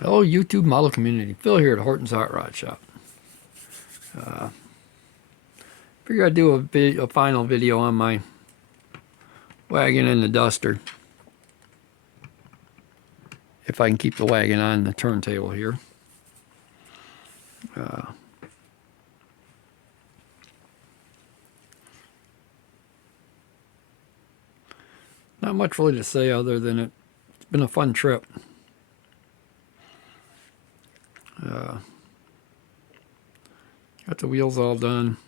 Hello, YouTube model community. Phil here at Horton's Hot Rod Shop. Figure I'd do a final video on my wagon and the duster. If I can keep the wagon on the turntable here. Not much really to say other than it's been a fun trip. Got the wheels all done.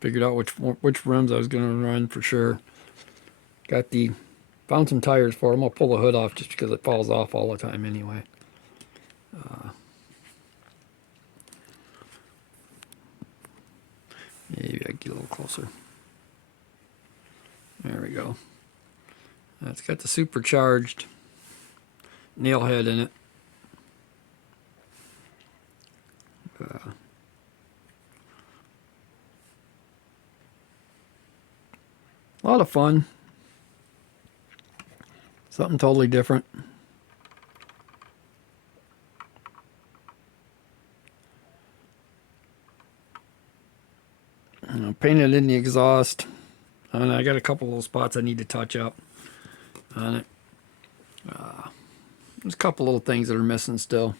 Figured out which rims I was going to run for sure. Found some tires for it. I'm going to pull the hood off just because it falls off all the time anyway. Maybe I can get a little closer. There we go. It's got the supercharged nail head in it. A lot of fun. Something totally different. Painted in the exhaust. And I got a couple little spots I need to touch up on it. There's a couple little things that are missing still.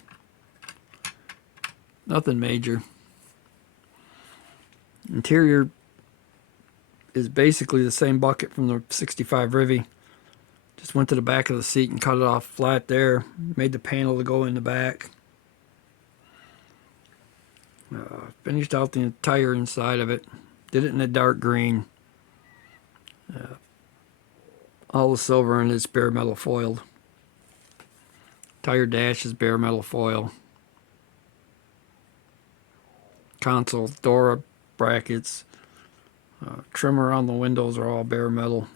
Nothing major. Interior is basically the same bucket from the 65 Rivy. Just went to the back of the seat and cut it off flat there. Made the panel to go in the back. Finished out the entire inside of it. Did it in a dark green. All the silver in it's bare metal foiled. Tire dash is bare metal foil. Console door brackets. Trim around the windows are all bare metal.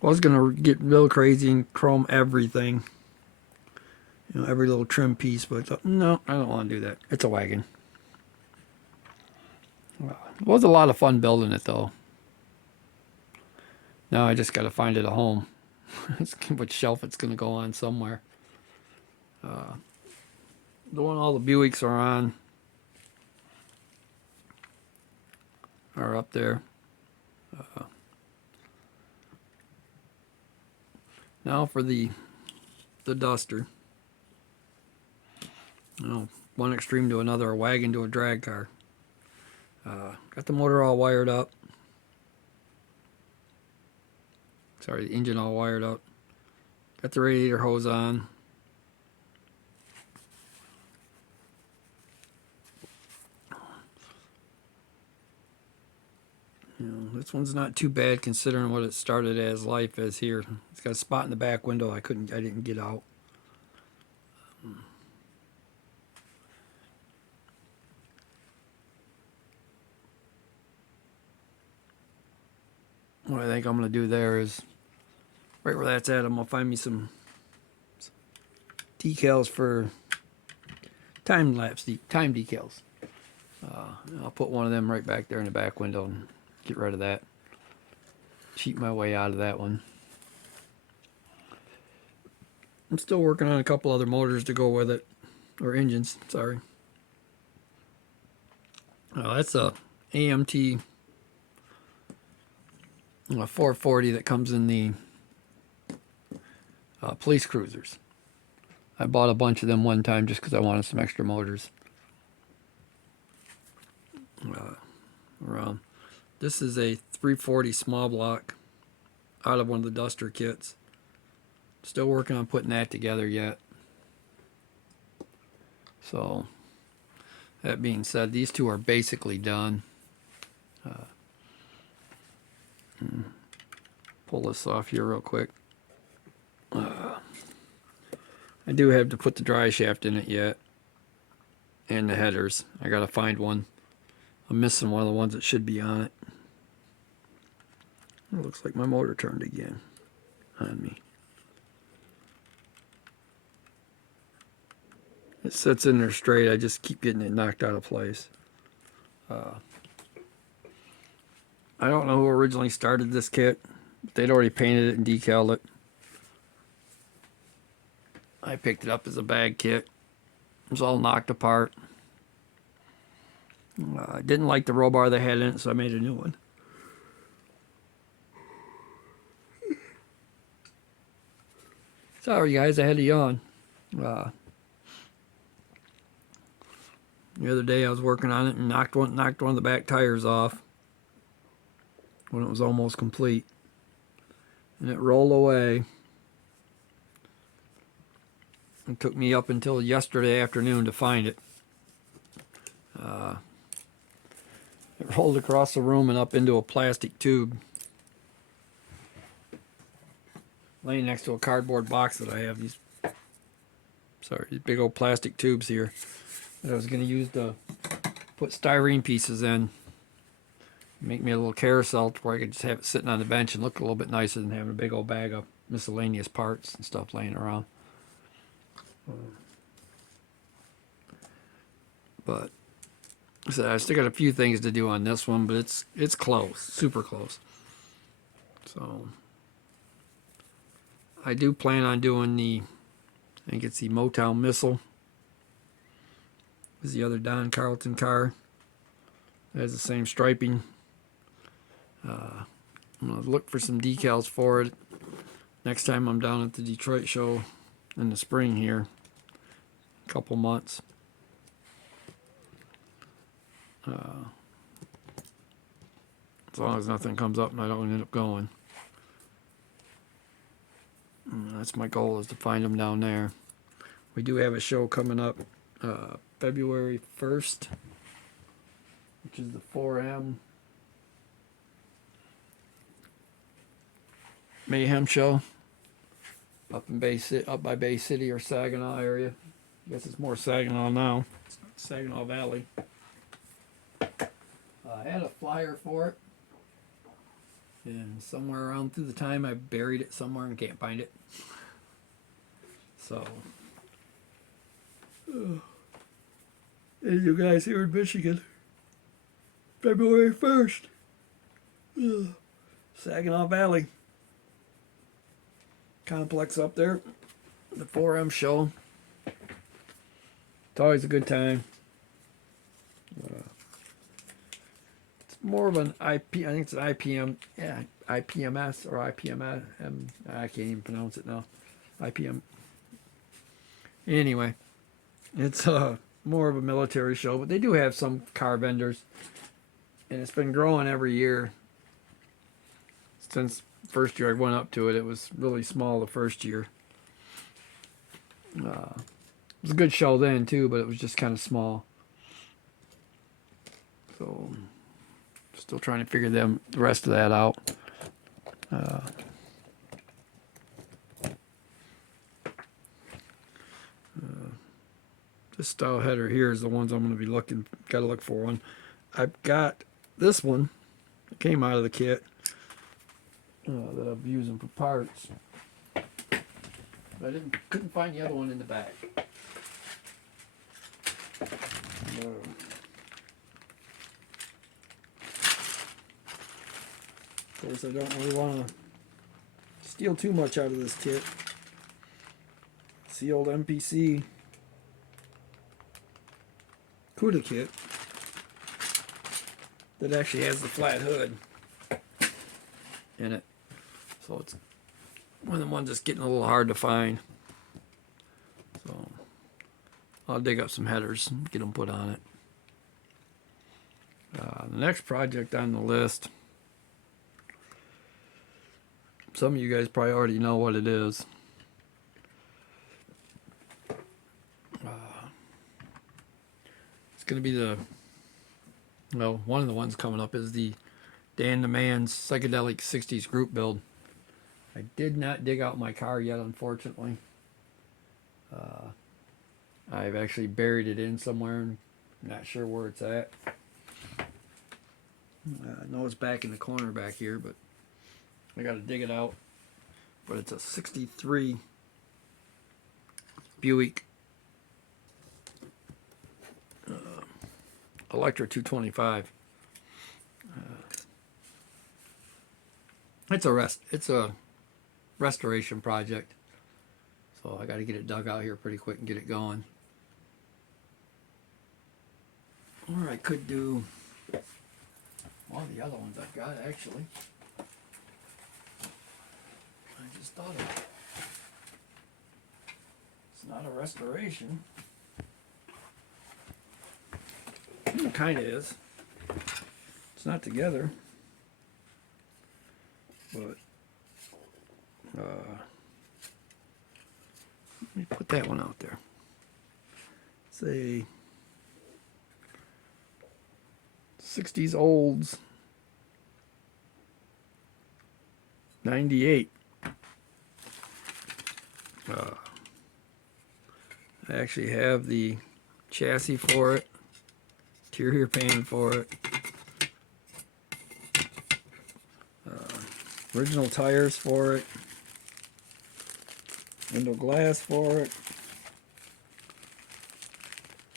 Was gonna get real crazy and chrome everything. Every little trim piece, but I thought, no, I don't want to do that. It's a wagon. It was a lot of fun building it though. Now I just got to find it a home. Which shelf it's going to go on somewhere. The one all the Buicks are on are up there. Now for the duster. One extreme to another, a wagon to a drag car. Got the motor all wired up. Sorry, the engine all wired up. Got the radiator hose on. This one's not too bad considering what it started as life as here. It's got a spot in the back window I didn't get out. What I think I'm going to do there is, right where that's at, I'm going to find me some decals for time decals. I'll put one of them right back there in the back window and get rid of that. Cheat my way out of that one. I'm still working on a couple other motors to go with it, or engines, sorry. That's a AMT 440 that comes in the police cruisers. I bought a bunch of them one time just because I wanted some extra motors. This is a 340 small block out of one of the duster kits. Still working on putting that together yet. So, that being said, these two are basically done. Pull this off here real quick. I do have to put the dry shaft in it yet. And the headers. I gotta find one. I'm missing one of the ones that should be on it. It looks like my motor turned again on me. It sits in there straight. I just keep getting it knocked out of place. I don't know who originally started this kit. They'd already painted it and decaled it. I picked it up as a bag kit. It was all knocked apart. I didn't like the roll bar they had in it, so I made a new one. Sorry, guys, I had to yawn. The other day I was working on it and knocked one of the back tires off when it was almost complete, and it rolled away. It took me up until yesterday afternoon to find it. It rolled across the room and up into a plastic tube, laying next to a cardboard box that I have. These big old plastic tubes here that I was going to use to put styrene pieces in. Make me a little carousel where I could just have it sitting on the bench and look a little bit nicer than having a big old bag of miscellaneous parts and stuff laying around. But so I still got a few things to do on this one, but it's close, super close. So I do plan on doing I think it's the Motown Missile. Is the other Don Carlton car. It has the same striping. I'm going to look for some decals for it next time I'm down at the Detroit show in the spring here. A couple months. As long as nothing comes up and I don't end up going. That's my goal, is to find them down there. We do have a show coming up February 1st, which is the 4M Mayhem show up by Bay City or Saginaw area. I guess it's more Saginaw now. It's Saginaw Valley. I had a flyer for it, and somewhere around through the time I buried it somewhere and can't find it. So, and you guys here in Michigan, February 1st, Saginaw Valley complex up there, the 4M show. It's always a good time. It's more of an I think it's an IPM, IPMS or IPMS. I can't even pronounce it now. IPM. Anyway, it's more of a military show, but they do have some car vendors, and it's been growing every year. Since first year I went up to it, it was really small the first year. It was a good show then too, but it was just kind of small. So, still trying to figure the rest of that out. This style header here is the ones I'm going to be got to look for one. I've got this one that came out of the kit that I'm using for parts. But I couldn't find the other one in the back. Of course, I don't really want to steal too much out of this kit. It's the old MPC CUDA kit that actually has the flat hood in it. So it's one of the ones that's getting a little hard to find. So I'll dig up some headers and get them put on it. The next project on the list, some of you guys probably already know what it is. It's going to be one of the ones coming up is the Dan the Man's Psychedelic 60s group build. I did not dig out my car yet, unfortunately. I've actually buried it in somewhere and I'm not sure where it's at. I know it's back in the corner back here, but I got to dig it out. But it's a 63 Buick Electra 225. It's a restoration project. So I got to get it dug out here pretty quick and get it going. Or I could do one of the other ones I've got actually. I just thought of it. It's not a restoration. It kind of is. It's not together. But let me put that one out there. It's a 60s olds 98. I actually have the chassis for it, interior pan for it, original tires for it, window glass for it,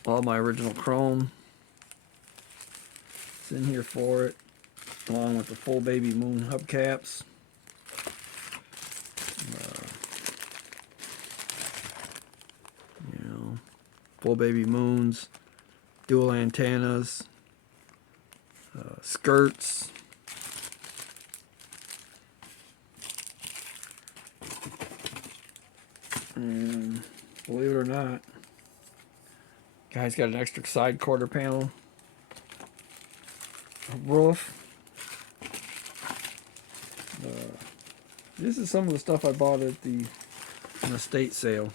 all my original chrome is in here for it, along with the full baby moon hubcaps. Full baby moons, dual antennas, skirts, and believe it or not, guy's got an extra side quarter panel roof. This is some of the stuff I bought at an estate sale.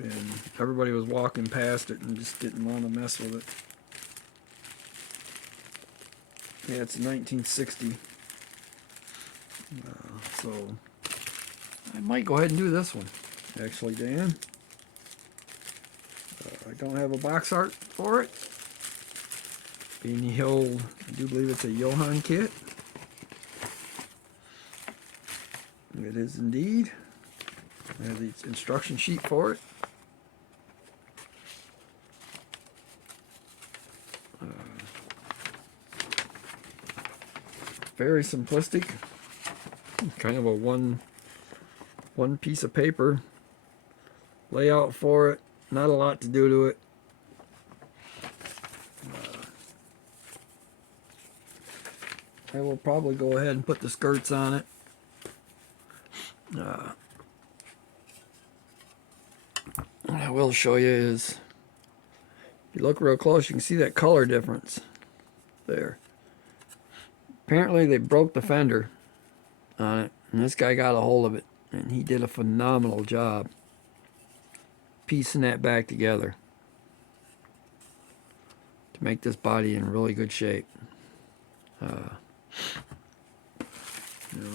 And everybody was walking past it and just didn't want to mess with it. Yeah, it's 1960. So I might go ahead and do this one. Actually, Dan. I don't have a box art for it. Being the old, I do believe it's a Johann kit. It is indeed. I have the instruction sheet for it. Very simplistic, kind of a one piece of paper layout for it, not a lot to do to it. I will probably go ahead and put the skirts on it. What I will show you is, if you look real close, you can see that color difference there. Apparently they broke the fender on it, and this guy got a hold of it, and he did a phenomenal job piecing that back together to make this body in really good shape.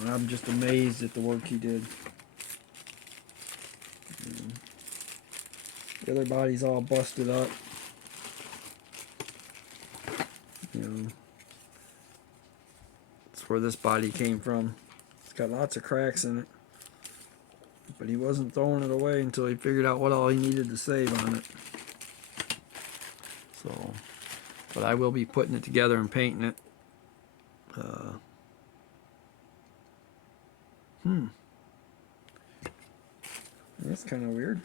I'm just amazed at the work he did. The other body's all busted up. That's where this body came from. It's got lots of cracks in it. But he wasn't throwing it away until he figured out what all he needed to save on it. So, but I will be putting it together and painting it. That's kind of weird.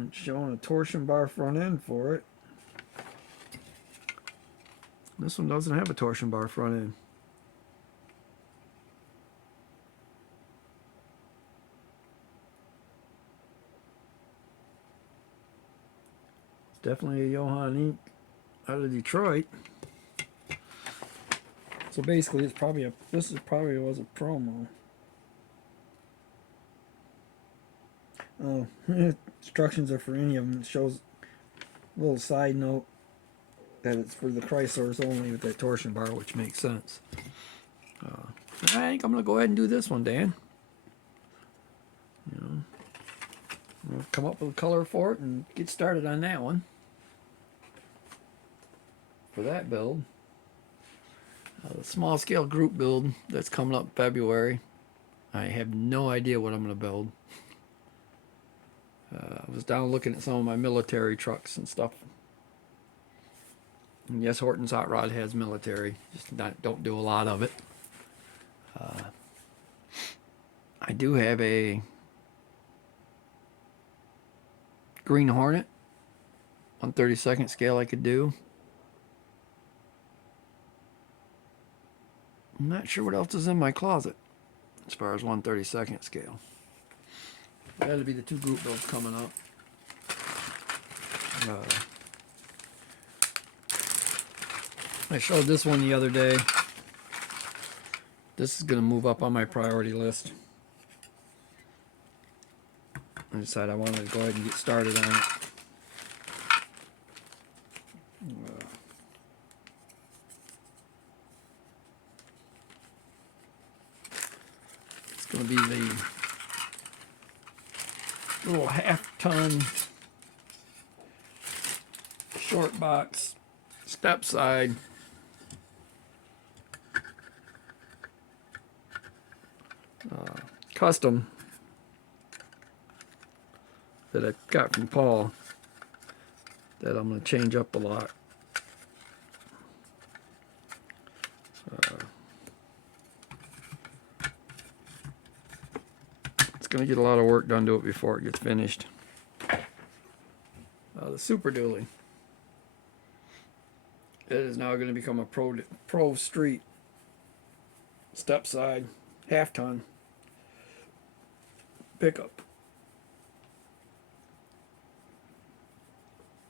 It's showing a torsion bar front end for it. This one doesn't have a torsion bar front end. It's definitely a Johann Inc. out of Detroit. So basically, it's probably this is probably was a promo. Oh, instructions are for any of them. It shows a little side note that it's for the Chryslers only with that torsion bar, which makes sense. I think I'm going to go ahead and do this one, Dan. We'll come up with a color for it and get started on that one. For that build. The small scale group build that's coming up in February. I have no idea what I'm going to build. I was down looking at some of my military trucks and stuff. And yes, Horton's hot rod has military, just don't do a lot of it. I do have a Green Hornet, 1/32 scale I could do. I'm not sure what else is in my closet as far as 1/32 scale. That'll be the two group builds coming up. I showed this one the other day. This is going to move up on my priority list. I decided I wanted to go ahead and get started on it. It's going to be the little half-ton short box step side custom that I got from Paul that I'm going to change up a lot. It's going to get a lot of work done to it before it gets finished. The Super Dually. It is now going to become a pro street step side half ton pickup.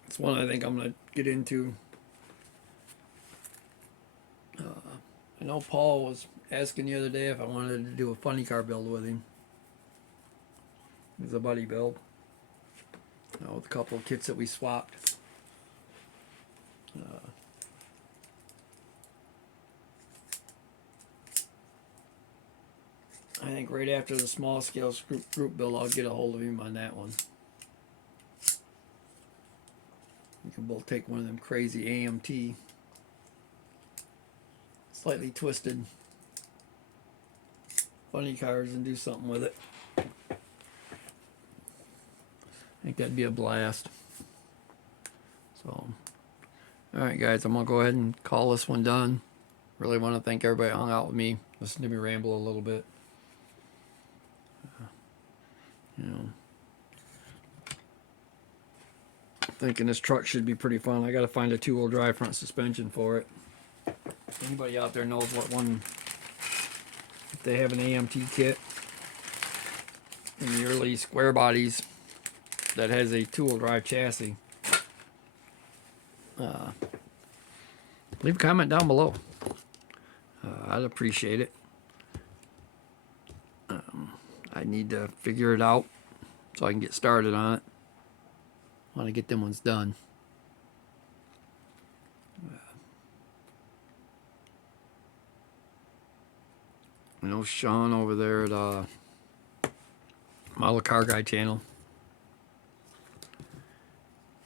It's one I think I'm going to get into. I know Paul was asking the other day if I wanted to do a funny car build with him. It was a buddy build. With a couple of kits that we swapped. I think right after the small scale group build, I'll get a hold of him on that one. We can both take one of them crazy AMT, slightly twisted, funny cars and do something with it. I think that'd be a blast. So, alright guys, I'm going to go ahead and call this one done. Really want to thank everybody that hung out with me. Listen to me ramble a little bit. Thinking this truck should be pretty fun. I got to find a 2-wheel drive front suspension for it. Anybody out there knows what one, if they have an AMT kit in the early square bodies that has a 2-wheel drive chassis, leave a comment down below. I'd appreciate it. I need to figure it out so I can get started on it. I want to get them ones done. I know Sean over there at Model Car Guy channel.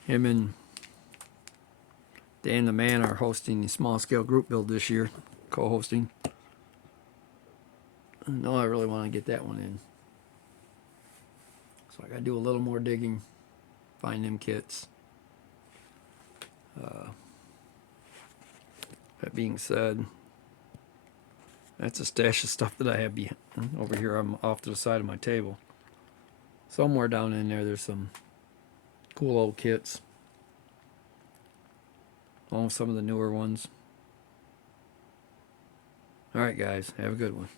Him and Dan the Man are hosting the small scale group build this year, co-hosting. No, I really want to get that one in. So I got to do a little more digging, find them kits. That being said, that's a stash of stuff that I have over here. I'm off to the side of my table. Somewhere down in there, there's some cool old kits. Along with some of the newer ones. Alright guys, have a good one.